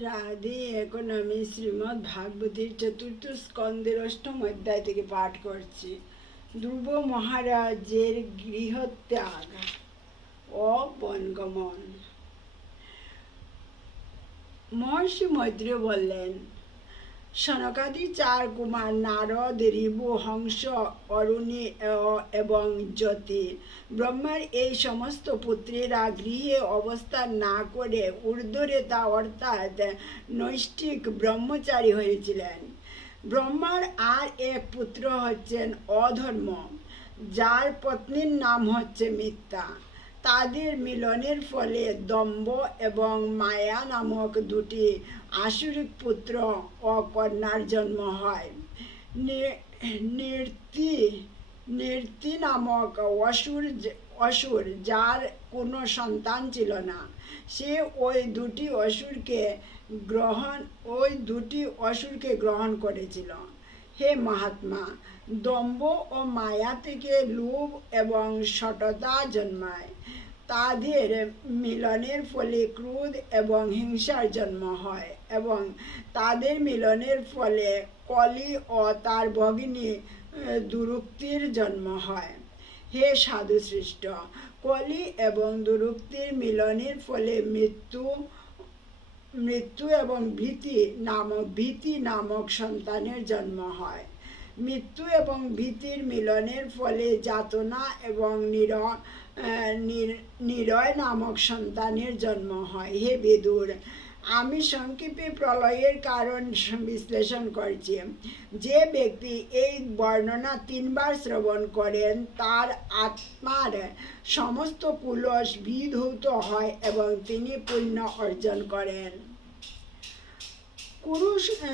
রাধে। এখন আমি শ্রীমদ্ ভাগবতীর চতুর্থ স্কন্দের অষ্টম অধ্যায় থেকে পাঠ করছি। ধ্রুব মহারাজের গৃহত্যাগ ও বনগমন। মহর্ষি মৈত্রেয় বললেন, সনকাদি চার কুমার নারদ, ঋভু, হংস, অরুণী এবং জ্যোতি ব্রহ্মার এই সমস্ত পুত্রেরা গৃহে অবস্থান না করে ঊর্ধ্বরেতা অর্থাৎ নৈষ্ঠিক ব্রহ্মচারী হয়েছিলেন। ব্রহ্মার আর এক পুত্র হচ্ছেন অধর্ম, যার পত্নীর নাম হচ্ছে মিথ্যা। তাদের মিলনের ফলে দম্ভ এবং মায়া নামক দুটি আসুরিক পুত্র ও কন্যার জন্ম হয়। নৃতি নামক অসুর, যার কোনো সন্তান ছিল না, সে ওই দুটি অসুরকে গ্রহণ করেছিল। হে মহাত্মা, দম্ভ ও মায়া থেকে লোভ এবং শঠতা জন্মায়। তাদের মিলনের ফলে ক্রোধ এবং হিংসার জন্ম হয় এবং তাদের মিলনের ফলে কলি ও তার ভগিনী দুরুক্তির জন্ম হয়। হে সাধুশ্রেষ্ঠ, কলি এবং দুরুক্তির মিলনের ফলে মৃত্যু এবং ভীতি নামক সন্তানের জন্ম হয়। মৃত্যু এবং ভীতির মিলনের ফলে যাতনা এবং নিরয় নামক সন্তানের জন্ম হয়। হে বিদুর, আমি সংক্ষেপে প্রলয়ের কারণ বিশ্লেষণ করছি। যে ব্যক্তি এই বর্ণনা 3 বার শ্রবণ করেন, তার আত্মার সমস্ত কুলস বিধৌত হয় এবং তিনি পুণ্য অর্জন করেন।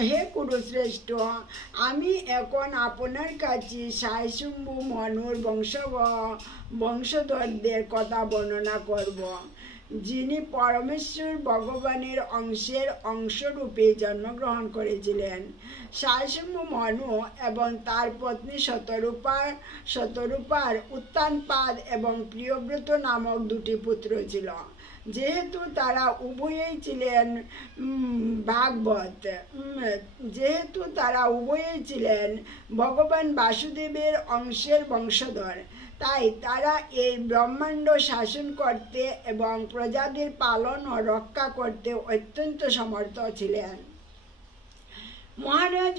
হে কুরুশ্রেষ্ঠ, আমি এখন আপনার কাছে শায়শুম্ভ মনুর বংশধরদের কথা বর্ণনা করব, যিনি পরমেশ্বর ভগবানের অংশরূপে জন্মগ্রহণ করেছিলেন। শায়শুম্ভ মনু এবং তার পত্নী শতরূপার উত্তানপাদ এবং প্রিয়ব্রত নামক দুটি পুত্র ছিল। যেহেতু তারা উভয়েই ছিলেন ভগবান বাসুদেবের অংশের বংশধর, তাই তারা এই ব্রহ্মাণ্ড শাসন করতে এবং প্রজাদের পালন ও রক্ষা করতে অত্যন্ত সমর্থ ছিলেন। মহারাজ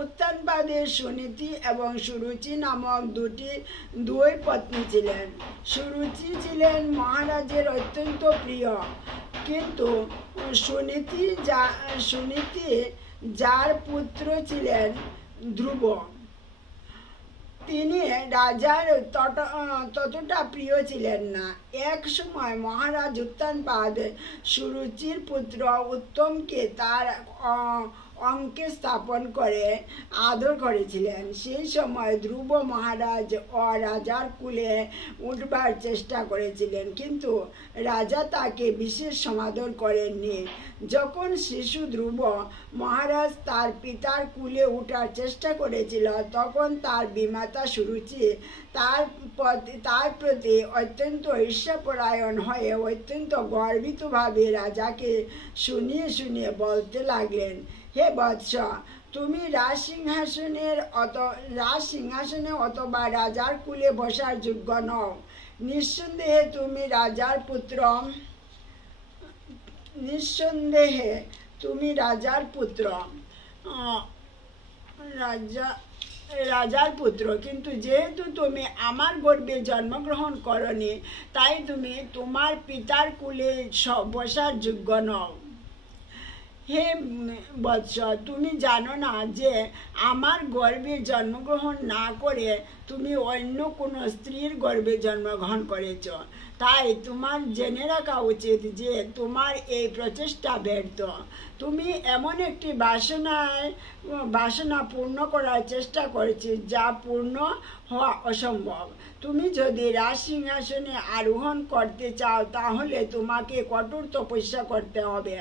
উত্তানপাদের সুনীতি এবং সুরুচি নামক দুই পত্নী ছিলেন। সুরুচি ছিলেন মহারাজের অত্যন্ত প্রিয়, কিন্তু সুনীতি যার পুত্র ছিলেন ধ্রুব, তিনি রাজার ততটা প্রিয় ছিলেন না। এক সময় মহারাজ উত্তানপাদ সুরুচির পুত্র উত্তমকে তার অঙ্কে স্থাপন করে আদর করেছিলেন। সেই সময় ধ্রুব মহারাজ ও রাজার কুলে উঠবার চেষ্টা করেছিলেন, কিন্তু রাজা তাকে বিশেষ সমাদর করেননি। যখন শিশু ধ্রুব মহারাজ তার পিতার কুলে উঠার চেষ্টা করেছিল, তখন তার বিমাতা সুরুচি তার প্রতি অত্যন্ত ঈর্ষাপরায়ণ হয়ে অত্যন্ত গর্বিতভাবে রাজাকে শুনিয়ে বলতে লাগলেন, হে বৎস, তুমি রাজসিংহাসনে অথবা রাজার কুলে বসার যোগ্য নও। নিঃসন্দেহে তুমি রাজার পুত্র, কিন্তু যেহেতু তুমি আমার গর্ভে জন্মগ্রহণ করনি, তাই তুমি তোমার পিতার কুলে বসার যোগ্য নও। হে বৎস, তুমি জানো না যে আমার গর্ভে জন্মগ্রহণ না করে তুমি অন্য কোনো স্ত্রীর গর্ভে জন্মগ্রহণ করেছ। তাই তোমার জেনে রাখা উচিত যে তোমার এই প্রচেষ্টা ব্যর্থ। তুমি এমন একটি বাসনা পূর্ণ করার চেষ্টা করেছি যা পূর্ণ হওয়া অসম্ভব। তুমি যদি রাজসিংহাসনে আরোহণ করতে চাও, তাহলে তোমাকে কঠোর তপস্যা করতে হবে।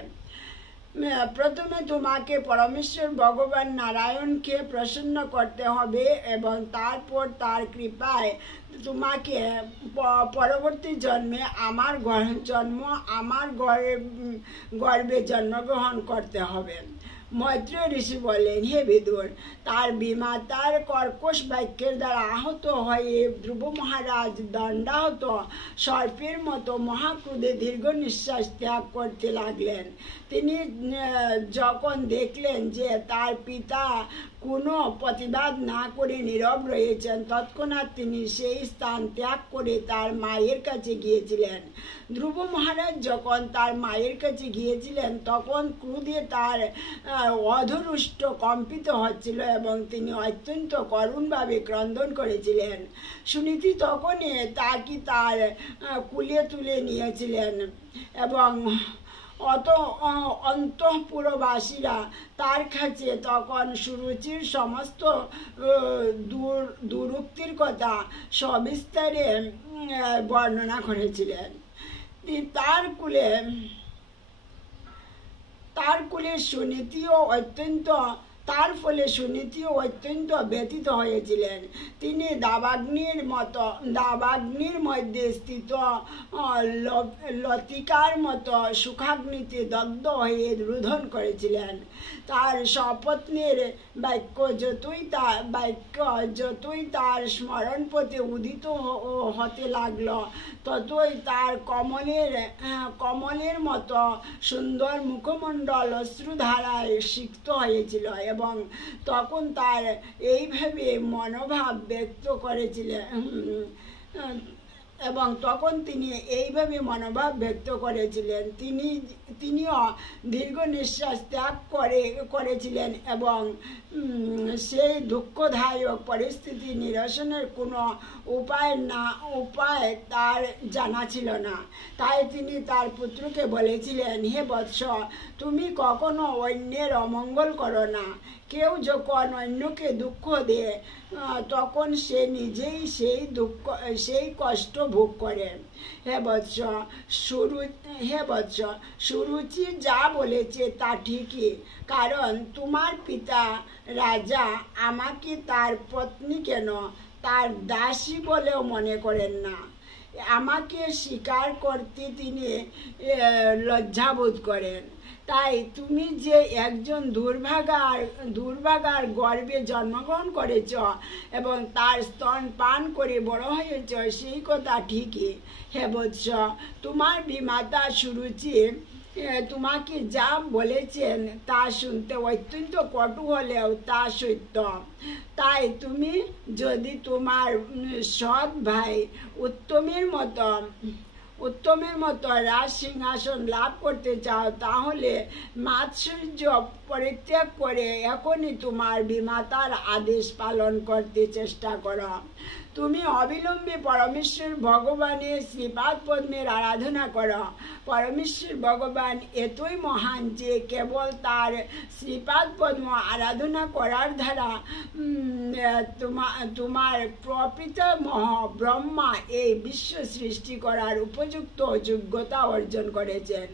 প্রথমে তোমাকে পরমেশ্বর ভগবান নারায়ণকে প্রসন্ন করতে হবে এবং তারপর তার কৃপায় তোমাকে পরবর্তী জন্মে আমার গর্ভে জন্মগ্রহণ করতে হবে। মৈত্রেয় ঋষি বললেন, হে বিদুর, তার বিমাতার কর্কশ বাক্যের দ্বারা আহত হয়ে ধ্রুব মহারাজ দণ্ডাহত সর্পের মতো মহাক্রোধে দীর্ঘ নিঃশ্বাস ত্যাগ করতে লাগলেন। তিনি যখন দেখলেন যে তার পিতা কোনো প্রতিবাদ না করে নীরব রয়েছেন, তৎক্ষণাৎ তিনি সেই স্থান ত্যাগ করে তার মায়ের কাছে গিয়েছিলেন। ধ্রুব মহারাজ যখন তার মায়ের কাছে গিয়েছিলেন, তখন ক্রোধে তার অধরুষ্ট কম্পিত হচ্ছিল এবং তিনি অত্যন্ত করুণভাবে ক্রন্দন করেছিলেন। সুনীতি তখনই তাকে তার কুলে তুলে নিয়েছিলেন এবং অন্তঃপুরবাসীরা তার কাছে তখন সুরুচির সমস্ত দুরুক্তির কথা সবিস্তারে বর্ণনা করেছিলেন। তার ফলে সুনীতিও অত্যন্ত ব্যথিত হয়েছিলেন। তিনি দাবাগ্নির মধ্যে স্থিত লতিকার মতো সুখাগ্নিতে দগ্ধ হয়ে রোধন করেছিলেন। তার স্বপত্নীর বাক্য যতই তার স্মরণ পথে উদিত হতে লাগলো, ততই তার কমলের মতো সুন্দর মুখমণ্ডল অশ্রুধারায় সিক্ত হয়েছিল এবং তখন তার এইভাবে মনোভাব ব্যক্ত করেছিলেন এবং তখন তিনি এইভাবে মনোভাব ব্যক্ত করেছিলেন। তিনিও দীর্ঘ নিঃশ্বাস ত্যাগ করেছিলেন এবং সেই দুঃখদায়ক পরিস্থিতি নিরসনের কোনো উপায় তার জানা ছিল না। তাই তিনি তার পুত্রকে বলেছিলেন, হে বৎস, তুমি কখনো অন্যের অমঙ্গল করো না। কেউ যখন অন্যকে দুঃখ দেয়, তখন সে নিজেই সেই কষ্ট ভোগ করে। হে বৎস, সুরুচি যা বলেছে তা ঠিকই, কারণ তোমার পিতা রাজা আমাকে তার পত্নী কেন তার দাসী বলেও মনে করেন না। আমাকে স্বীকার করতে তিনি লজ্জাবোধ করেন। তাই তুমি যে একজন দুর্ভাগার গর্ভে জন্মগ্রহণ করেছ এবং তার স্তন পান করে বড় হয়েছ, সেই কথা ঠিকই। হে বৎস, তোমার বিমাতা সুরুচি তোমাকে যা বলেছেন তা শুনতে অত্যন্ত কটু হলেও তা সত্য। তাই তুমি যদি তোমার সৎ ভাই উত্তমের মতো রাজ সিংহাসন লাভ করতে চাও, তাহলে মাৎসর্য পরিত্যাগ করে এখনই তোমার বিমাতার আদেশ পালন করতে চেষ্টা করো। তুমি অবিলম্বে পরমেশ্বর ভগবানের শ্রীপাদ পদ্মের আরাধনা করো। পরমেশ্বর ভগবান এতই মহান যে কেবল তার শ্রীপাদ পদ্ম আরাধনা করার দ্বারা তোমার প্রপিতামহ ব্রহ্মা এই বিশ্ব সৃষ্টি করার উপযুক্ত যোগ্যতা অর্জন করেছেন।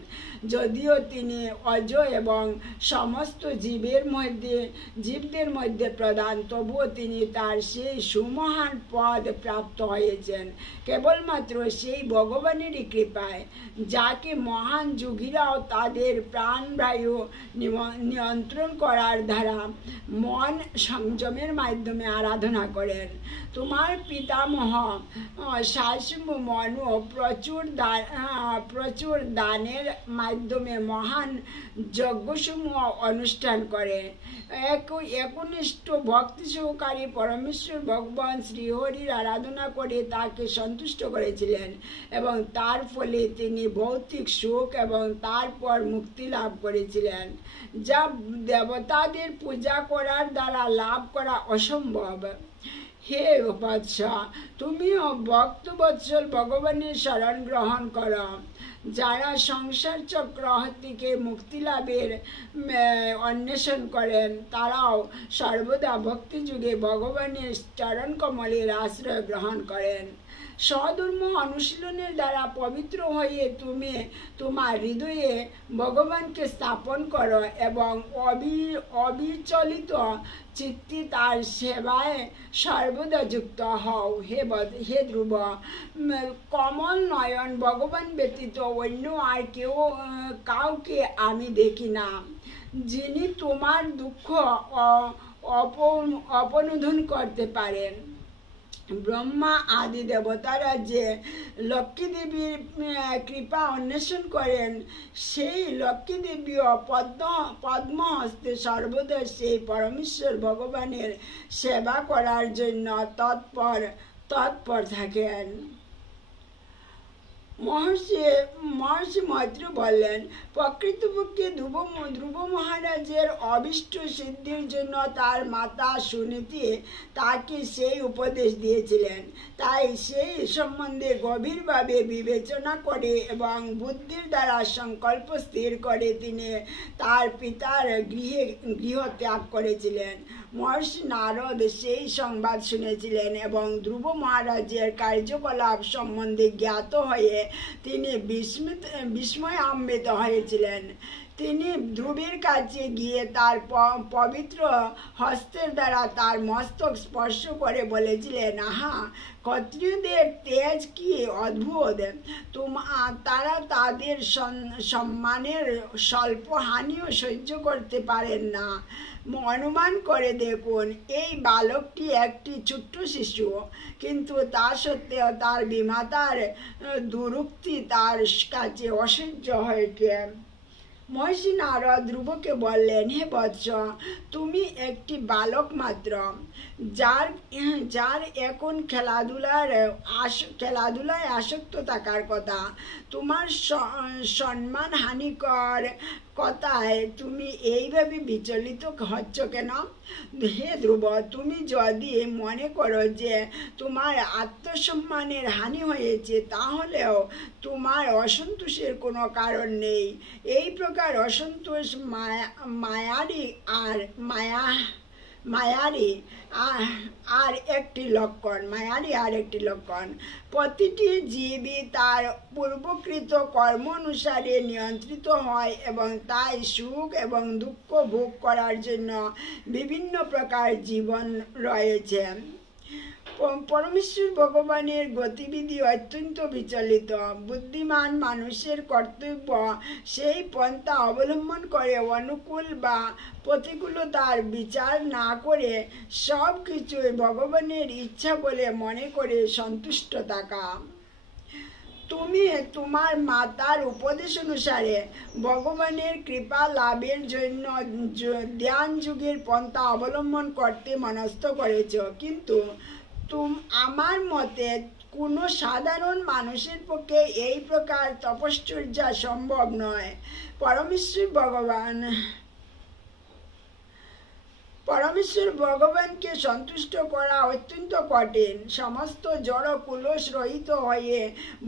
যদিও তিনি অজ এবং সমস্ত জীবদের মধ্যে প্রধান, তবুও তিনি তার সেই সুমহান পদ প্রাপ্ত হয়েছেন কেবলমাত্র সেই ভগবানেরই কৃপায়, যাকে মহান যোগীরাও তাদের প্রাণবায়ু নিয়ন্ত্রণ করার দ্বারা মন সংযমের মাধ্যমে আরাধনা করেন। তোমার পিতামহ শাশুম্ভ মনু প্রচুর দানের মাধ্যমে মহান যজ্ঞসমূহ অনুষ্ঠান করে। একনিষ্ঠ ভক্তি সহকারী পরমেশ্বর ভগবান শ্রীহরির আরাধনা করে তাকে সন্তুষ্ট করেছিলেন এবং তার ফলে তিনি ভৌতিক সুখ এবং তারপর মুক্তি লাভ করেছিলেন, যা দেবতাদের পূজা করার দ্বারা লাভ করা অসম্ভব। হে বৎস, তুমিও ভক্তবৎসল ভগবানের শরণ গ্রহণ করো। যারা সংসার চক্র থেকে মুক্তি লাভের অন্বেষণ করেন, তারাও সর্বদা ভক্তিযুগে ভগবানের চরণ কমলের আশ্রয় গ্রহণ করেন। স্বধর্ম অনুশীলনের দ্বারা পবিত্র হয়ে তুমি তোমার হৃদয়ে ভগবানকে স্থাপন করো এবং অবিচলিত চিত্তে তার সেবায় সর্বদা যুক্ত হও। হে ধ্রুব, কমল নয়ন ভগবান ব্যতীত অন্য আর কাউকে আমি দেখি না, যিনি তোমার দুঃখ অপনোধন করতে পারেন। ব্রহ্মা আদি দেবতারা যে লক্ষ্মী দেবীর কৃপা অন্বেষণ করেন, সেই লক্ষ্মী দেবীও পদ্মহস্তে সর্বদা সেই পরমেশ্বর ভগবানের সেবা করার জন্য তৎপর থাকেন। মহর্ষি মৈত্র বললেন, প্রকৃতপক্ষে ধ্রুব মহারাজের অভীষ্ট সিদ্ধির জন্য তার মাতা সুনীতি তাকে সেই উপদেশ দিয়েছিলেন। তাই সেই সম্বন্ধে গভীরভাবে বিবেচনা করে এবং বুদ্ধির দ্বারা সংকল্প স্থির করে তিনি তার পিতার গৃহ ত্যাগ করেছিলেন। মহর্ষি নারদ সেই সংবাদ শুনেছিলেন এবং ধ্রুব মহারাজের কার্যকলাপ সম্বন্ধে জ্ঞাত হয়ে তিনি বিস্ময়ান্বিত হয়েছিলেন। তিনি ধ্রুবের কাছে গিয়ে তার পবিত্র হস্তের দ্বারা তার মস্তক স্পর্শ করে বলেছিলেন, আহা, ক্ষত্রিয়দের তেজ কি অদ্ভুত! তারা তাদের সম্মানের স্বল্প হানিও সহ্য করতে পারেন না। অনুমান করে দেখুন, এই বালকটি একটি ছোট্ট শিশু, কিন্তু তা সত্ত্বেও তার বিমাতার দুরুক্তি তার কাছে অসহ্য হয়েছে। মহর্ষি নারদ ধ্রুবকে বললেন, হে বৎস, তুমি একটি বালক মাত্র, যার এখন খেলাধুলায় আসক্ত থাকার কথা। তোমার সম্মান হানিকর কথায় তুমি এইভাবে বিচলিত হচ্ছ কেন? হে ধ্রুব, তুমি যদি মনে করো যে তোমার আত্মসম্মানের হানি হয়েছে, তাহলেও তোমার অসন্তোষের কোনো কারণ নেই। এই প্রকার অসন্তোষ মায়ারই আর একটি লক্ষণ। প্রতিটি জীবই তার পূর্বকৃত কর্ম অনুসারে নিয়ন্ত্রিত হয় এবং তাই সুখ এবং দুঃখ ভোগ করার জন্য বিভিন্ন প্রকার জীবন রয়েছে। পরমেশ্বর ভগবানের গতিবিধি অত্যন্ত বিচলিত। বুদ্ধিমান মানুষের কর্তব্য সেই পন্থা অবলম্বন করে অনুকূল বা প্রতিকূলতার বিচার না করে সব কিছুই ভগবানের ইচ্ছা বলে মনে করে সন্তুষ্ট থাকা। তুমি তোমার মাতার উপদেশ অনুসারে ভগবানের কৃপা লাভের জন্য ধ্যান যুগের পন্থা অবলম্বন করতে মনস্থ করেছ, কিন্তু আমার মতে কোনো সাধারণ মানুষের পক্ষে এই প্রকার তপশ্চর্যা সম্ভব নয়। পরমেশ্বর ভগবানকে সন্তুষ্ট করা অত্যন্ত কঠিন। সমস্ত জড় কুলস রহিত হয়ে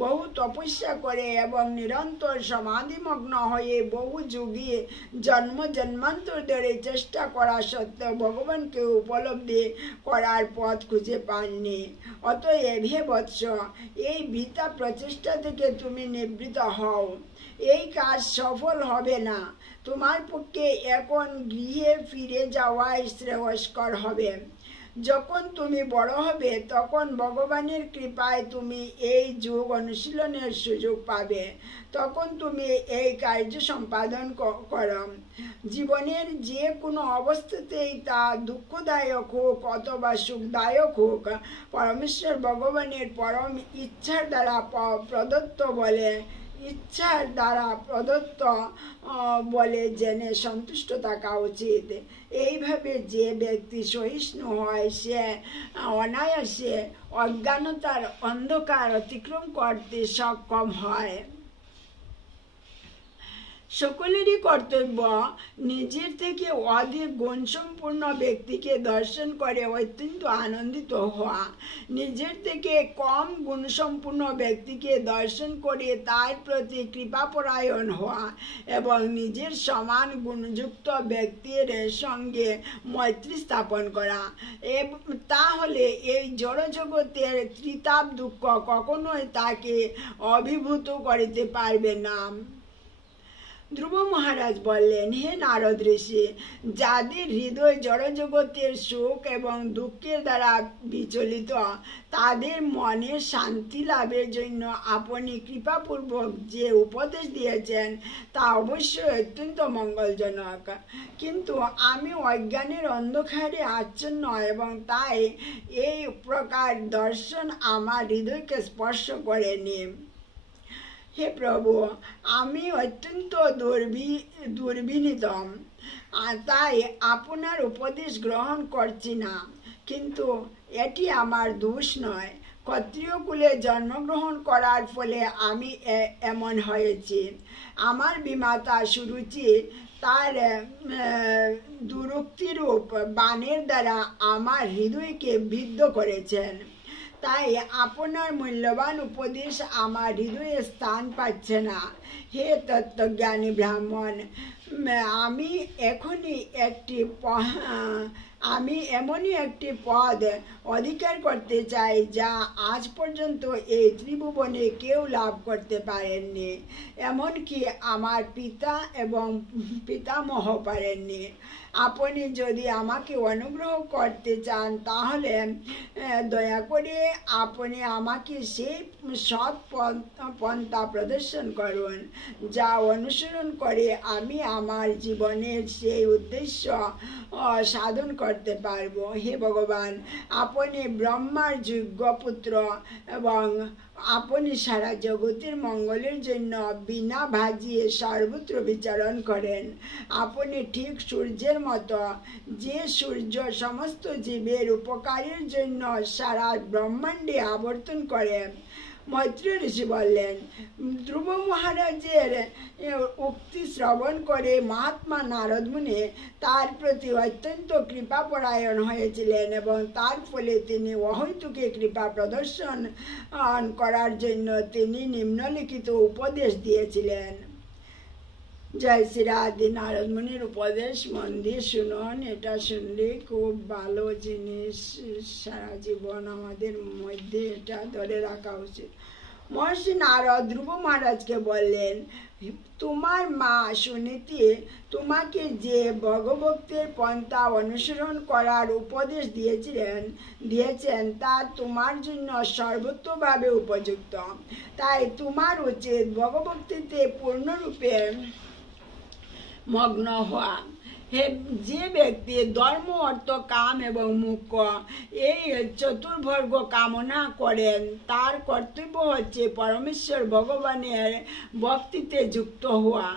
বহু তপস্যা করে এবং নিরন্তর সমাধিমগ্ন হয়ে বহু যুগে জন্মান্তর ধরে চেষ্টা করা সত্ত্বেও ভগবানকে উপলব্ধি করার পথ খুঁজে পাননি। অতএব হে বৎস, এই বৃথা প্রচেষ্টা থেকে তুমি নিবৃত্ত হও। এই কাজ সফল হবে না। তোমার পক্ষে এখন গৃহে ফিরে যাওয়াই শ্রেয়স্কর হবে। যখন তুমি বড় হবে, তখন ভগবানের কৃপায় তুমি এই যোগ অনুশীলনের সুযোগ পাবে। তখন তুমি এই কার্য সম্পাদন করো। জীবনের যে কোনো অবস্থাতেই তা দুঃখদায়ক হোক অথবা সুখদায়ক হোক, পরমেশ্বর ভগবানের পরম ইচ্ছার দ্বারা প্রদত্ত বলে জেনে সন্তুষ্ট থাকা উচিত। এইভাবে যে ব্যক্তি সহিষ্ণু হয়, সে অনায়াসে অজ্ঞানতার অন্ধকার অতিক্রম করতে সক্ষম হয়। সকলেরই কর্তব্য নিজের থেকে অধিক গুণসম্পন্ন ব্যক্তিকে দর্শন করে অত্যন্ত আনন্দিত হওয়া, নিজের থেকে কম গুণসম্পন্ন ব্যক্তিকে দর্শন করে তার প্রতি কৃপাপরায়ণ হওয়া এবং নিজের সমান গুণযুক্ত ব্যক্তির সঙ্গে মৈত্রী স্থাপন করা। তাহলে এই জড়জগতের ত্রিতাপ দুঃখ কখনোই তাকে অভিভূত করিতে পারবে না। ধ্রুব মহারাজ বললেন, হে নারদ ঋষি, যাদের হৃদয় জড়জগতের সুখ এবং দুঃখের দ্বারা বিচলিত, তাদের মনের শান্তি লাভের জন্য আপনি কৃপাপূর্বক যে উপদেশ দিয়েছেন তা অবশ্যই অত্যন্ত মঙ্গলজনক। কিন্তু আমি অজ্ঞানের অন্ধকারে আচ্ছন্ন এবং তাই এই প্রকার দর্শন আমার হৃদয়কে স্পর্শ করেনি। হে প্রভু, আমি অত্যন্ত দুর্বিনীত, তাই আপনার উপদেশ গ্রহণ করছি না। কিন্তু এটি আমার দোষ নয়। ক্ষত্রিয় কুলে জন্মগ্রহণ করার ফলে আমি এমন হয়েছি। আমার বিমাতা সুরুচি তার দুরুক্তিরূপ বাণের দ্বারা আমার হৃদয়কে বিদ্ধ করেছেন। তাই আপনার মূল্যবান উপদেশ আমার হৃদয়ে স্থান পাচ্ছে না। হে তত্ত্বজ্ঞানী ব্রাহ্মণ, আমি এমনই একটি পদ অধিকার করতে চাই যা আজ পর্যন্ত এই ত্রিভুবনে কেউ লাভ করতে পারেননি, এমনকি আমার পিতা এবং পিতামহ পারেননি। আপনি যদি আমাকে অনুগ্রহ করতে চান তাহলে দয়া করে আপনি আমাকে সেই সৎ পন্থা প্রদর্শন করুন যা অনুসরণ করে আমি আমার জীবনের সেই উদ্দেশ্য সাধন করতে পারবো। হে ভগবান, আপনি ব্রহ্মার যোগ্য পুত্র এবং আপনি সারা জগতের মঙ্গলের জন্য বিনা ভাজিয়ে সর্বত্র বিচরণ করেন। আপনি ঠিক সূর্যের মতো, যে সূর্য সমস্ত জীবের উপকারের জন্য সারা ব্রহ্মাণ্ডে আবর্তন করে। মৈত্রেয় ঋষি বললেন, ধ্রুব মহারাজের উক্তি শ্রবণ করে মহাত্মা নারদ মুনি তার প্রতি অত্যন্ত কৃপাপরায়ণ হয়েছিলেন এবং তার ফলে তিনি অহৈতুকে কৃপা প্রদর্শন করার জন্য তিনি নিম্নলিখিত উপদেশ দিয়েছিলেন। জয় শ্রী রাধে। নারদ মুনির উপদেশ মন দিয়ে শুনুন। এটা শুনলে খুব ভালো জিনিস, সারা জীবন আমাদের মধ্যে এটা ধরে রাখা উচিত। মহর্ষি নারদ ধ্রুব মহারাজকে বললেন, তোমার মা সুনীতি তোমাকে যে ভগভক্তের পন্থা অনুসরণ করার উপদেশ দিয়েছেন তা তোমার জন্য সর্বোত্তভাবে উপযুক্ত। তাই তোমার উচিত ভগভক্তিতে পূর্ণরূপে মগ্ন হওয়া। যে ব্যক্তি ধর্ম, অর্থ, কাম এবং মোক্ষ এই চতুর্বর্গ কামনা করেন তার কর্তব্য হচ্ছে পরমেশ্বর ভগবানের ভক্তিতে যুক্ত হওয়া,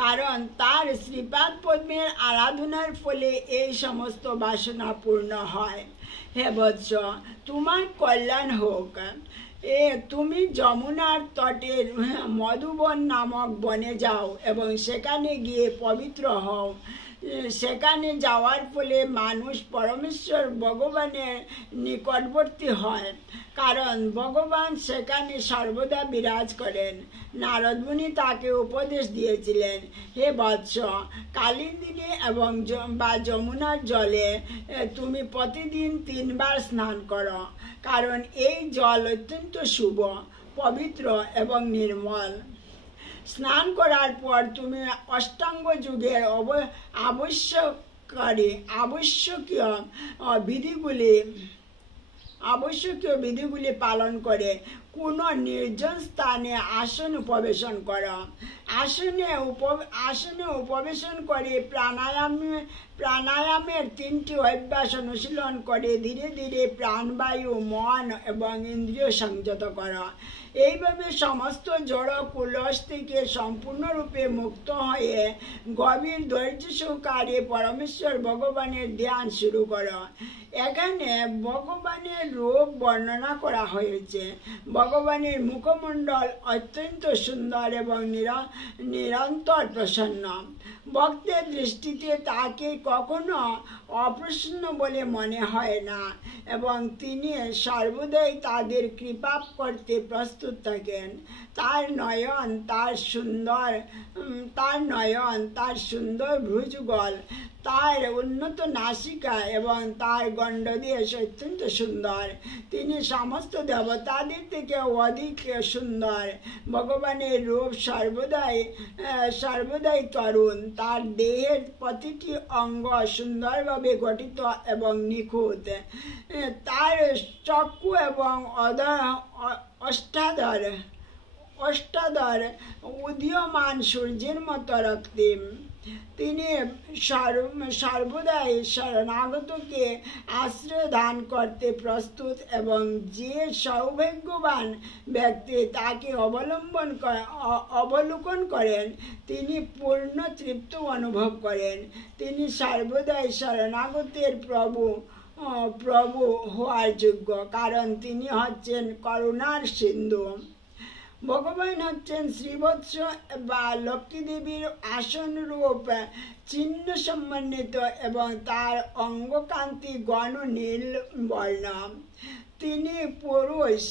কারণ তার শ্রীপাদ পদ্মের আরাধনার ফলে এই সমস্ত বাসনা পূর্ণ হয়। হে বৎস, তোমার কল্যাণ হোক। তুমি যমুনার তটের মধুবন নামক বনে যাও এবং সেখানে গিয়ে পবিত্র হও। সেখানে যাওয়ার ফলে মানুষ পরমেশ্বর ভগবানের নিকটবর্তী হয়, কারণ ভগবান সেখানে সর্বদা বিরাজ করেন। নারদ মুনি তাকে উপদেশ দিয়েছিলেন, হে বৎস, কালিন্দিনী এবং যমুনার জলে তুমি প্রতিদিন 3 বার স্নান করো, কারণ এই জল অত্যন্ত শুভ, পবিত্র এবং নির্মল। স্নান করার পর তুমি অষ্টাঙ্গ যুগের আবশ্যকীয় বিধিগুলি পালন করে কোনো নির্জন স্থানে আসন উপবেশন করো। আসনে উপবেশন করে প্রাণায়ামের 3টি অভ্যাস অনুশীলন করে ধীরে ধীরে প্রাণবায়ু, মন এবং ইন্দ্রিয় সংযত করো। এইভাবে সমস্ত জড় কুলস থেকে সম্পূর্ণরূপে মুক্ত হয়ে গভীর ধৈর্য সহকারে পরমেশ্বর ভগবানের ধ্যান শুরু করো। এখানে ভগবানের রূপ বর্ণনা করা হয়েছে। ভগবানের মুখমণ্ডল অত্যন্ত সুন্দর এবং নিরন্তর প্রসন্ন। ভক্তের দৃষ্টিতে তাকে কখনো অপ্রসন্ন বলে মনে হয় না এবং তিনি সর্বদাই তাদের কৃপা করতে প্রস্তুত থাকেন। তার নয়ন তার সুন্দর ভ্রুযুগল, তার উন্নত নাসিকা এবং তার গণ্ডদেশ অত্যন্ত সুন্দর। তিনি সমস্ত দেবতাদের থেকে অধিক সুন্দর। ভগবানের রূপ সর্বদাই তরুণ। তার দেহের প্রতিটি অঙ্গ সুন্দরভাবে গঠিত এবং নিখুঁত। তার চক্ষু এবং অষ্টাদর উদীয়মান সূর্যের মতো রক্তিম। তিনি সর্বদাই শরণাগতকে আশ্রয় দান করতে প্রস্তুত এবং যে সৌভাগ্যবান ব্যক্তি তাকে অবলোকন করেন তিনি পূর্ণ তৃপ্ত অনুভব করেন। তিনি সর্বদাই শরণাগতের প্রভু হওয়ার যোগ্য, কারণ তিনি হচ্ছেন করুণার সিন্ধু। ভগবান হচ্ছেন শ্রীবৎস বা লক্ষ্মী দেবীর আসন রূপ চিহ্ন সমন্বিত এবং তার অঙ্গকান্তি গণ নীল বর্ণ। তিনি পুরুষ,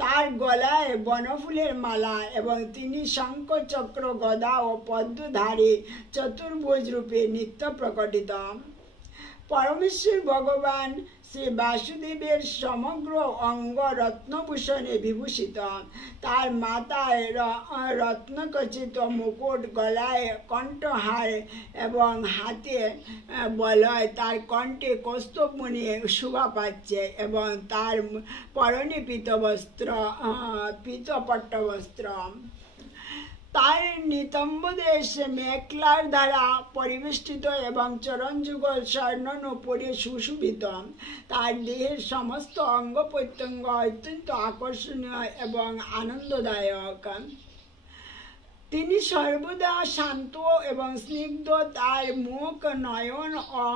তার গলায় বনফুলের মালা এবং তিনি শঙ্খ চক্র গদা ও পদ্মধারী চতুর্ভুজ রূপে নিত্য প্রকটিত। পরমেশ্বর ভগবান শ্রী বাসুদেবের সমগ্র অঙ্গ রত্নভূষণে বিভূষিত। তার মাথায় রত্নখচিত মুকুট, গলায় কণ্ঠহার এবং হাতে বলয়। তার কণ্ঠে কৌস্তবমণি শোভা পাচ্ছে এবং তার পরনে পীতপট্টবস্ত্র। তার নিতম্বদেশ মেখলার দ্বারা পরিবেষ্টিত এবং চরণযুগল স্বর্ণনূপুরে সুশোভিত। তার দেহের সমস্ত অঙ্গ প্রত্যঙ্গ অত্যন্ত আকর্ষণীয় এবং আনন্দদায়ক। তিনি সর্বদা শান্ত এবং স্নিগ্ধ। তার মুখ, নয়ন ও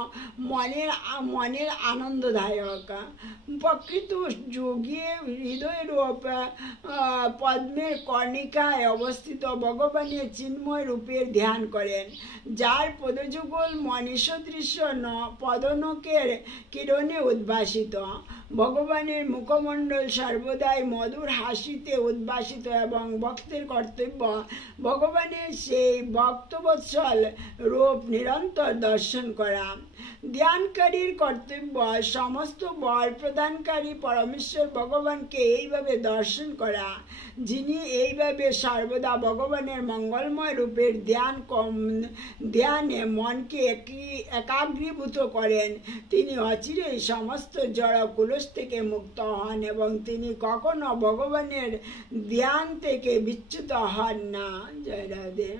মনের আনন্দদায়ক। প্রকৃত যোগী হৃদয়রূপ পদ্মের কর্ণিকায় অবস্থিত ভগবানের চিন্ময় রূপের ধ্যান করেন, যার পদযুগল মণিসদৃশ্য পদনখের কিরণে উদ্ভাসিত। ভগবানের মুখমণ্ডল সর্বদাই মধুর হাসিতে উদ্ভাসিত এবং ভক্তের কর্তব্য ভগবানের সেই ভক্তবৎসল রূপ নিরন্তর দর্শন করা। ধ্যানকারীর কর্তব্য সমস্ত বর প্রদানকারী পরমেশ্বর ভগবানকে এইভাবে দর্শন করা। যিনি এইভাবে সর্বদা ভগবানের মঙ্গলময় রূপের ধ্যানে মনকে একাগ্রীভূত করেন, তিনি অচিরেই সমস্ত জড় কুলস থেকে মুক্ত হন এবং তিনি কখনো ভগবানের ধ্যান থেকে বিচ্যুত হন না। জয় রাধে।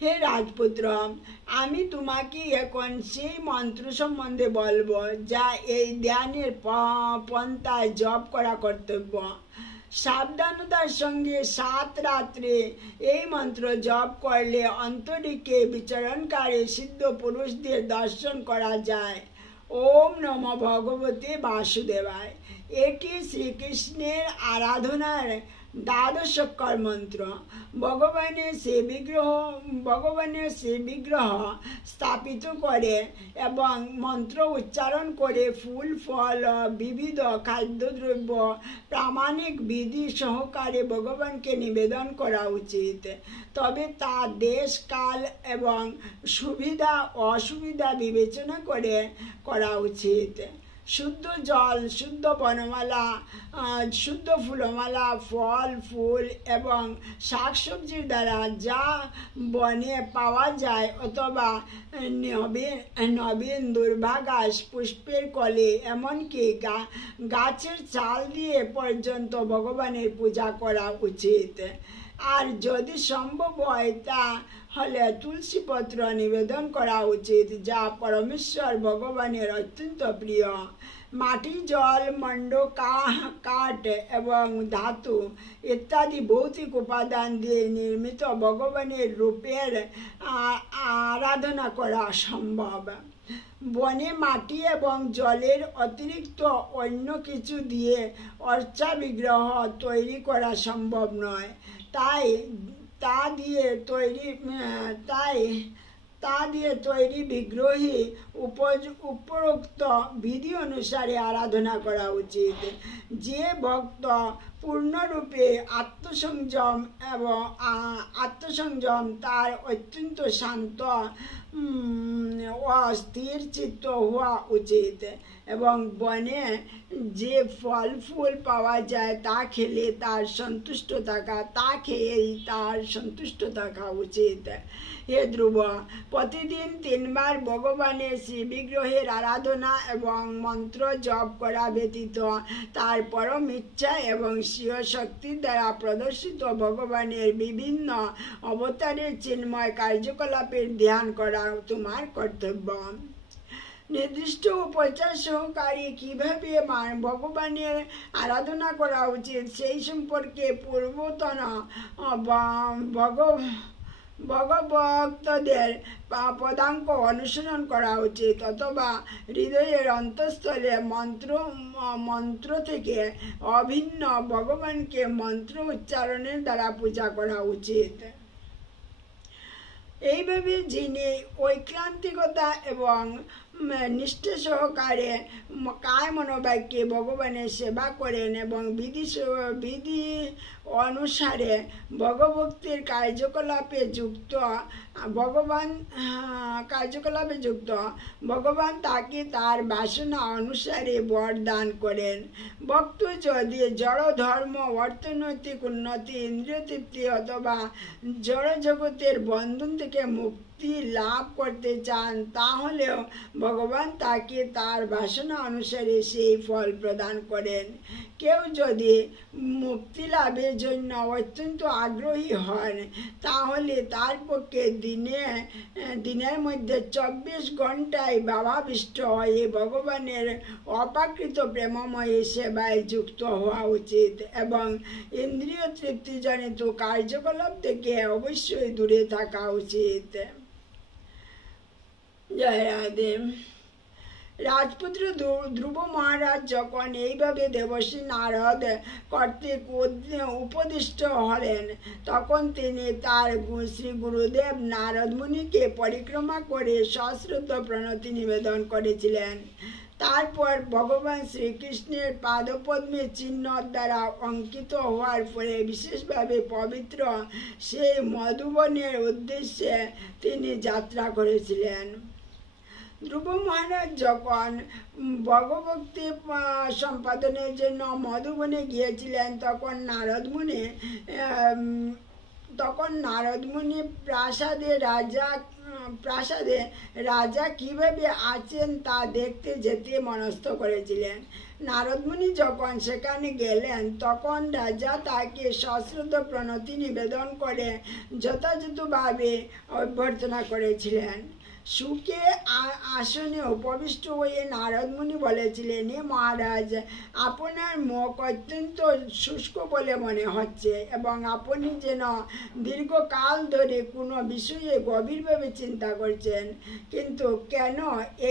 হে রাজপুত্র, আমি তোমাকে এখন সেই মন্ত্র সম্বন্ধে বলবো যা এই ধ্যানের পন্থায় জপ করা কর্তব্য। সাবধানতার সঙ্গে 7 রাত্রে এই মন্ত্র জপ করলে অন্তরিকে বিচরণকারী সিদ্ধ পুরুষদের দর্শন করা যায়। ওম নমো ভগবতে বাসুদেবায়। এটি শ্রীকৃষ্ণের আরাধনার দ্বাদশোক্ষর মন্ত্র। ভগবানের সে বিগ্রহ স্থাপিত করে এবং মন্ত্র উচ্চারণ করে ফুল, ফল, বিবিধ খাদ্যদ্রব্য প্রামাণিক বিধি সহকারে ভগবানকে নিবেদন করা উচিত। তবে তা দেশ, কাল এবং সুবিধা অসুবিধা বিবেচনা করে করা উচিত। শুদ্ধ জল, শুদ্ধ বনমালা, শুদ্ধ ফুলমালা, ফল, ফুল এবং শাকসবজির দ্বারা যা বনে পাওয়া যায় অথবা নবীন দুর্বাঘাস, পুষ্পের কলি, এমনকি গাছের চাল দিয়ে পর্যন্ত ভগবানের পূজা করা উচিত। আর যদি সম্ভব হয় তা হলে তুলসী পত্র নিবেদন করা উচিত, যা পরমেশ্বর ভগবানের অত্যন্ত প্রিয়। মাটি, জল, মণ্ড, কাঠ এবং ধাতু ইত্যাদি ভৌতিক উপাদান দিয়ে নির্মিত ভগবানের রূপের আরাধনা করা সম্ভব। বনে মাটি এবং জলের অতিরিক্ত অন্য কিছু দিয়ে অর্চা বিগ্রহ তৈরি করা সম্ভব নয়। তাই তা দিয়ে তৈরি বিগ্রহী উপরোক্ত বিধি অনুসারে আরাধনা করা উচিত। যে ভক্ত পূর্ণরূপে আত্মসংযম তার অত্যন্ত শান্ত ও স্থির চিত্ত হওয়া উচিত এবং বনে যে ফল ফুল পাওয়া যায় তা খেয়েই তার সন্তুষ্ট থাকা উচিত। হে ধ্রুব, প্রতিদিন 3 বার ভগবানের শ্রী বিগ্রহের আরাধনা এবং মন্ত্র জপ করা ব্যতীত তার পরম ইচ্ছা এবং স্বীয় শক্তির দ্বারা প্রদর্শিত ভগবানের বিভিন্ন অবতারের চিন্ময় কার্যকলাপের ধ্যান করা তোমার কর্তব্য। নির্দিষ্ট উপচার সহকারে কিভাবে ভগবানের আরাধনা করা উচিত সেই সম্পর্কে পূর্বতন ভগবক্তদের পদাঙ্ক অনুসরণ করা উচিত, অথবা হৃদয়ের অন্তঃস্থলে মন্ত্র থেকে অভিন্ন ভগবানকে মন্ত্র উচ্চারণের দ্বারা পূজা করা উচিত। এইভাবে যিনি ঐক্রান্তিকতা এবং নিষ্ঠা সহকারে কায় মনোবাক্যে ভগবানের সেবা করেন এবং বিধি অনুসারে ভগভক্তির কার্যকলাপে যুক্ত ভগবান তাকে তার বাসনা অনুসারে বর দান করেন। ভক্ত যদি জড় ধর্ম, অর্থনৈতিক উন্নতি, ইন্দ্রিয় তৃপ্তি অথবা জড় জগতের বন্ধন থেকে মুক্তি লাভ করতে চান, তাহলেও ভগবান তাকে তার বাসনা অনুসারে সেই ফল প্রদান করেন। কেউ যদি মুক্তি লাভের জন্য অত্যন্ত আগ্রহী হন, তাহলে তার পক্ষে দিনের মধ্যে 24 ঘন্টায় ভাবাবিষ্ট হয়ে ভগবানের অপ্রাকৃত প্রেমময় সেবায় যুক্ত হওয়া উচিত এবং ইন্দ্রিয় তৃপ্তিজনিত কার্যকলাপ থেকে অবশ্যই দূরে থাকা উচিত। জয় রাধে। রাজপুত্র ধ্রুব মহারাজ যখন এইভাবে দেবর্ষি নারদ কর্তৃক উপদিষ্ট হলেন, তখন তিনি তার শ্রী গুরুদেব নারদ মুনিকে পরিক্রমা করে সশ্রদ্ধ প্রণতি নিবেদন করেছিলেন। তারপর ভগবান শ্রীকৃষ্ণের পাদপদ্মের চিহ্ন দ্বারা অঙ্কিত হওয়ার পরে বিশেষভাবে পবিত্র সেই মধুবনের উদ্দেশ্যে তিনি যাত্রা করেছিলেন। ধ্রুব মহারাজ যখন ভগভক্তি সম্পাদনের জন্য মধুবনে গিয়েছিলেন, তখন নারদ মুনি প্রাসাদে রাজা কিভাবে আছেন তা দেখতে যেতে মনস্থ করেছিলেন। নারদ মুনি যখন সেখানে গেলেন, তখন রাজা তাকে সশ্রদ্ধ প্রণতি নিবেদন করে যথাযথভাবে অভ্যর্থনা করেছিলেন। সুখে আসনে উপবিষ্ট হয়ে নারদ মুনি বলেছিলেন, হে মহারাজ, আপনার মুখ অত্যন্ত শুষ্ক বলে মনে হচ্ছে এবং আপনি যেন দীর্ঘকাল ধরে কোনো বিষয়ে গভীরভাবে চিন্তা করছেন। কিন্তু কেন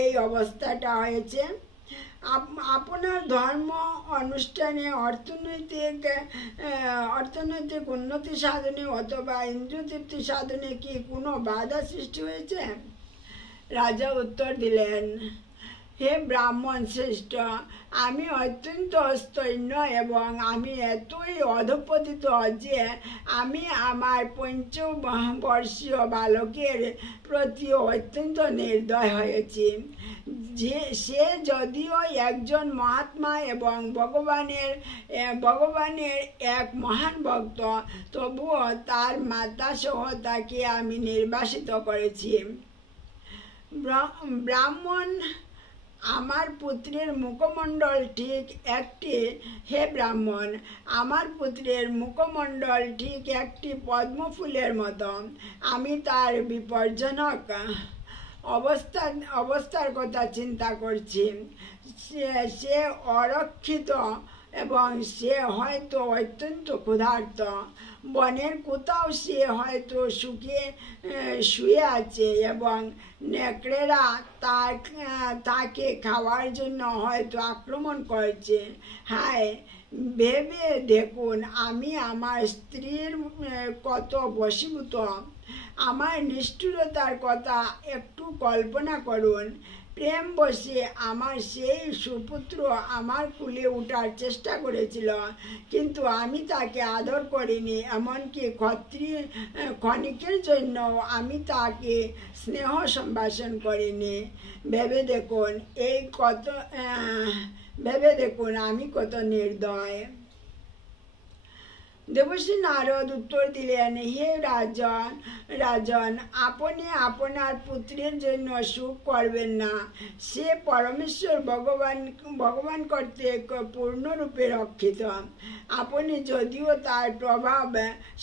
এই অবস্থাটা হয়েছে? আপনার ধর্ম অনুষ্ঠানে, অর্থনৈতিক উন্নতি সাধনে অথবা ইন্দ্রিয় তৃপ্তি সাধনে কি কোনো বাধা সৃষ্টি হয়েছে? রাজা উত্তর দিলেন, হে ব্রাহ্মণ শ্রেষ্ঠ, আমি অত্যন্ত স্তৈন্য এবং আমি এতই অধঃপতিত যে আমি আমার 5 বর্ষীয় বালকের প্রতি অত্যন্ত নির্দয় হয়েছি। সে যদিও একজন মহাত্মা এবং ভগবানের এক মহান ভক্ত, তবুও তার মাতা সহ তাকে আমি নির্বাসিত করেছি। ব্রাহ্মণ, আমার পুত্রের মুখমণ্ডল ঠিক একটি পদ্মফুলের মতো। আমি তার বিপজ্জনক অবস্থার কথা চিন্তা করছি। সে অরক্ষিত এবং সে হয়তো অত্যন্ত ক্ষুধার্ত। বনের কোথাও সে হয়তো শুয়ে আছে এবং নেকড়েরা তাকে খাওয়ার জন্য হয়তো আক্রমণ করছে। হায়, ভেবে দেখুন, আমি আমার স্ত্রীর কত বশীভূত। আমার নিষ্ঠুরতার কথা একটু কল্পনা করুন। প্রেম বশে আমার সেই সুপুত্র আমার কুলে ওঠার চেষ্টা করেছিল, কিন্তু আমি তাকে আদর করিনি। এমনকি ক্ষণিকের জন্য আমি তাকে স্নেহ সম্ভাষণ করিনি। ভেবে দেখুন আমি কত নির্দয়। দেবশ্রী নারদ উত্তর দিলেন, হে রাজন, আপনি আপনার পুত্রের জন্য সুখ করবেন না। সে পরমেশ্বর ভগবান কর্তৃক পূর্ণরূপে রক্ষিত। আপনি যদিও তার প্রভাব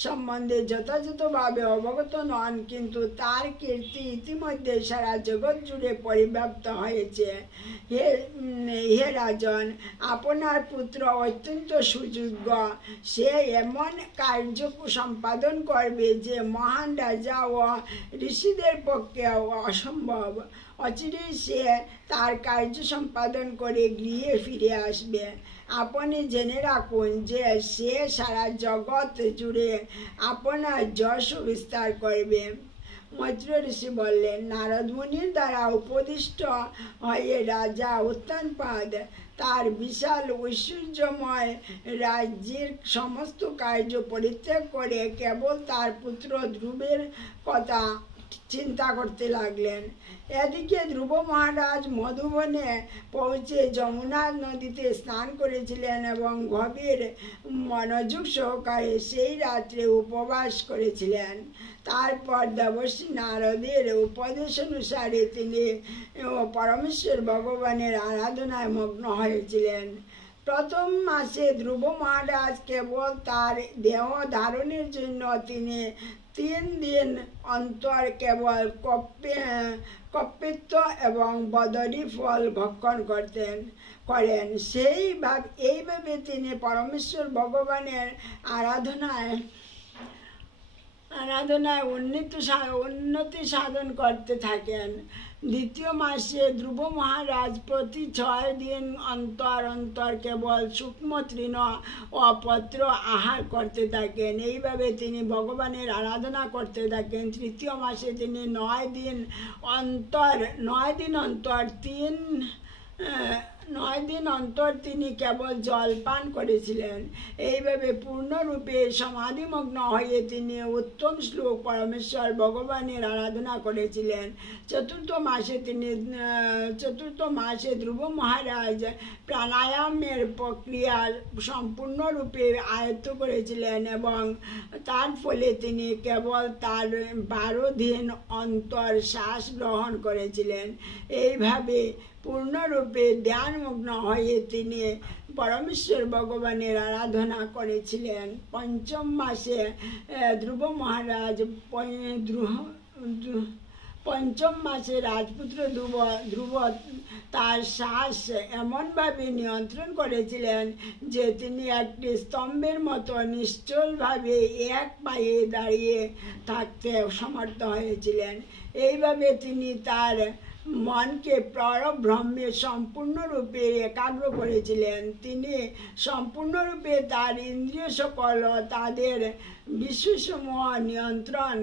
সম্বন্ধে যথাযথভাবে অবগত নন, কিন্তু তার কীর্তি ইতিমধ্যে সারা জগৎ জুড়ে পরিব্যাপ্ত হয়েছে। হে রাজন, আপনার পুত্র অত্যন্ত সুযোগ্য। সে এমন কার্য সম্পাদন করবে যে মহান রাজা ও ঋষিদের পক্ষে অসম্ভব। অচিরেই সে তার কার্য সম্পাদন করে গৃহে ফিরে আসবে। আপনি জেনে রাখুন যে সে সারা জগৎ জুড়ে আপনার যশ বিস্তার করবে। মৈত্র ঋষি বললেন, নারদ মুনির দ্বারা উপদিষ্ট হয়ে রাজা উত্তানপাদ তার বিশাল ঐশ্বর্যময় রাজ্যের সমস্ত কার্য পরিত্যাগ করে কেবল তার পুত্র ধ্রুবের কথা চিন্তা করতে লাগলেন। এদিকে ধ্রুব মহারাজ মধুবনে পৌঁছে যমুনা নদীতে স্নান করেছিলেন এবং গভীর মনোযোগ সহকারে সেই রাত্রে উপবাস করেছিলেন। তারপর দেবশ্রী নারদের উপদেশ অনুসারে তিনি পরমেশ্বর ভগবানের আরাধনায় মগ্ন হয়েছিলেন। প্রথম মাসে ধ্রুব মহারাজ কেবল তার দেহ ধারণের জন্য তিনি 3 দিন অন্তর কেবল কপ্পিত্ব এবং বদরি ফল ভক্ষণ করেন। এইভাবে তিনি পরমেশ্বর ভগবানের আরাধনায় উন্নতি সাধন করতে থাকেন। দ্বিতীয় মাসে ধ্রুব মহারাজ প্রতি 6 দিন অন্তর কেবল সূক্ষ্ম তৃণ ও পত্র আহার করতে থাকেন। এইভাবে তিনি ভগবানের আরাধনা করতে থাকেন। তৃতীয় মাসে তিনি 9 দিন অন্তর তিনি কেবল জল পান করেছিলেন। এইভাবে পূর্ণরূপে সমাধিমগ্ন হয়ে তিনি উত্তম শ্লোক পরমেশ্বর ভগবানের আরাধনা করেছিলেন। চতুর্থ মাসে ধ্রুব মহারাজ প্রাণায়ামের প্রক্রিয়া সম্পূর্ণরূপে আয়ত্ত করেছিলেন এবং তার ফলে তিনি কেবল তার 12 দিন অন্তর শ্বাস গ্রহণ করেছিলেন। এইভাবে পূর্ণরূপে ধ্যানমগ্ন হয়ে তিনি পরমেশ্বর ভগবানের আরাধনা করেছিলেন। পঞ্চম মাসে রাজপুত্র ধ্রুব তার শ্বাস এমনভাবে নিয়ন্ত্রণ করেছিলেন যে তিনি একটি স্তম্ভের মতো নিশ্চলভাবে এক পায়ে দাঁড়িয়ে থাকতে সমর্থ হয়েছিলেন। এইভাবে তিনি তার মনকে পরব্রহ্মে সম্পূর্ণরূপে একাগ্র করেছিলেন। তিনি সম্পূর্ণরূপে তার ইন্দ্রিয় সকল তাদের বিষয়সমূহ নিয়ন্ত্রণ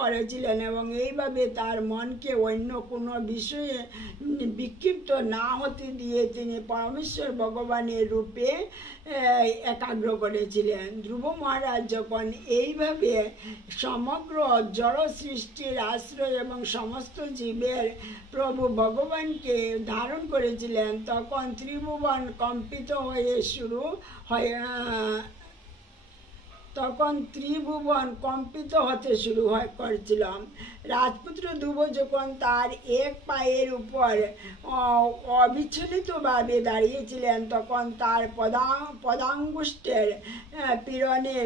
করেছিলেন এবং এইভাবে তার মনকে অন্য কোনো বিষয়ে বিক্ষিপ্ত না হতে দিয়ে তিনি পরমেশ্বর ভগবানের রূপে একাগ্র করেছিলেন। ধ্রুব মহারাজ যখন এইভাবে সমগ্র জড় সৃষ্টির আশ্রয় এবং সমস্ত জীবের প্রভু ভগবানকে ধারণ করেছিলেন, তখন ত্রিভুবন কম্পিত হয়ে তখন ত্রিভুবন কম্পিত হতে শুরু করেছিল। রাজপুত্র ধ্রুব যখন তার এক পায়ের উপর অবিচলিতভাবে দাঁড়িয়েছিলেন, তখন তার পদাঙ্গুষ্ঠের পীড়নে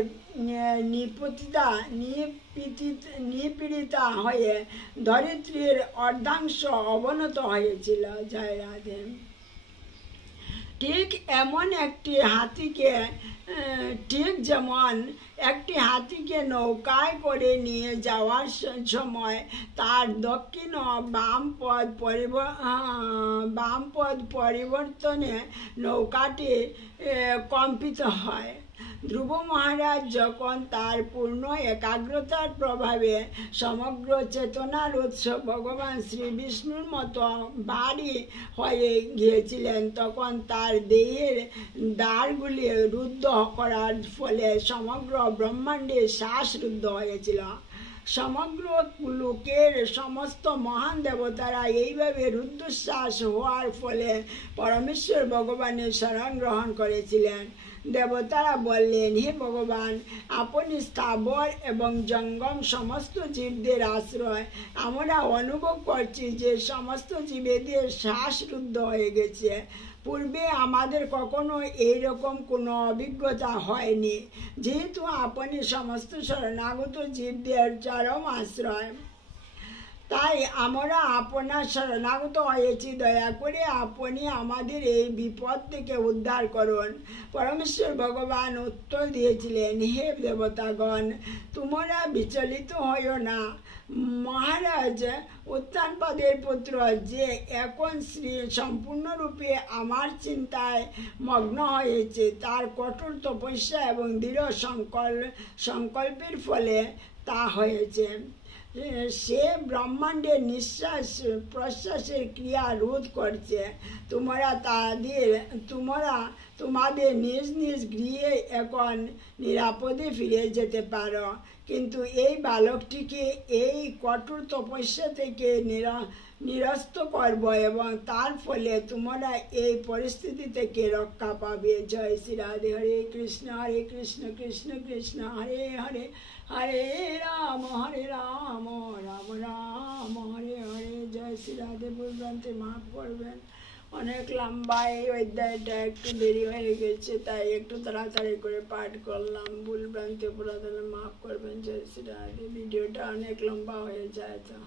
নিপীড়িতা হয়ে ধরিত্রীর অর্ধাংশ অবনত হয়েছিল। জয় রাধে। ঠিক যেমন একটি হাতিকে নৌকায় করে নিয়ে যাওয়ার সময় তার দক্ষিণ ও বাম পদ পরিবর্তনে নৌকাটি কম্পিত হয়। ধ্রুব মহারাজ যখন তার পূর্ণ একাগ্রতার প্রভাবে সমগ্র চেতনার উৎস ভগবান শ্রী বিষ্ণুর মতো ভারী হয়ে গিয়েছিলেন, তখন তার দেহের দ্বারগুলি রুদ্ধ করার ফলে সমগ্র ব্রহ্মাণ্ডের শ্বাসরুদ্ধ হয়েছিল। সমগ্র লোকের সমস্ত মহান দেবতারা এইভাবে রুদ্ধশ্বাস হওয়ার ফলে পরমেশ্বর ভগবানের শরণ গ্রহণ করেছিলেন। দেবতারা বললেন, হে ভগবান, আপনি স্থাবর এবং জঙ্গম সমস্ত জীবদের আশ্রয়। আমরা অনুভব করছি যে সমস্ত জীবেদের শ্বাসরুদ্ধ হয়ে গেছে। পূর্বে আমাদের কখনো এইরকম কোনো অভিজ্ঞতা হয়নি, যেহেতু আপনি সমস্ত শরণাগত জীবদের চরম আশ্রয়। তাই আমরা আপনার শরণাগত হয়েছি। দয়া করে আপনি আমাদের এই বিপদ থেকে উদ্ধার করুন। পরমেশ্বর ভগবান উত্তর দিয়েছিলেন, হে দেবতাগণ, তোমরা বিচলিত হইও না। মহারাজ উত্তানপাদের পুত্র যে এখন সম্পূর্ণরূপে আমার চিন্তায় মগ্ন হয়েছে, তার কঠোর তপস্যা এবং দৃঢ় সংকল্পের ফলে তা হয়েছে। সে ব্রহ্মাণ্ডের নিঃশ্বাস প্রশ্বাসের ক্রিয়া রোধ করছে। তোমাদের নিজ নিজ গৃহে এখন নিরাপদে ফিরে যেতে পারো, কিন্তু এই বালকটিকে এই কঠোর তপস্যা থেকে নিরস্ত করব এবং তার ফলে তোমরা এই পরিস্থিতি থেকে রক্ষা পাবে। জয় শ্রী রাধে। হরে কৃষ্ণ কৃষ্ণ কৃষ্ণ হরে হরে, হরে রাম রাম রাম হরে হরে। জয় শ্রী রাধে। ভুলভ্রান্তি মাফ করবেন, অনেক লম্বা এই অধ্যায়টা, একটু দেরি হয়ে গেছে, তাই একটু তাড়াতাড়ি করে পাঠ করলাম। ভুলভ্রান্তি অপরাধ মাফ করবেন। জয় শ্রী রাধে। ভিডিওটা অনেক লম্বা হয়ে যায় তো।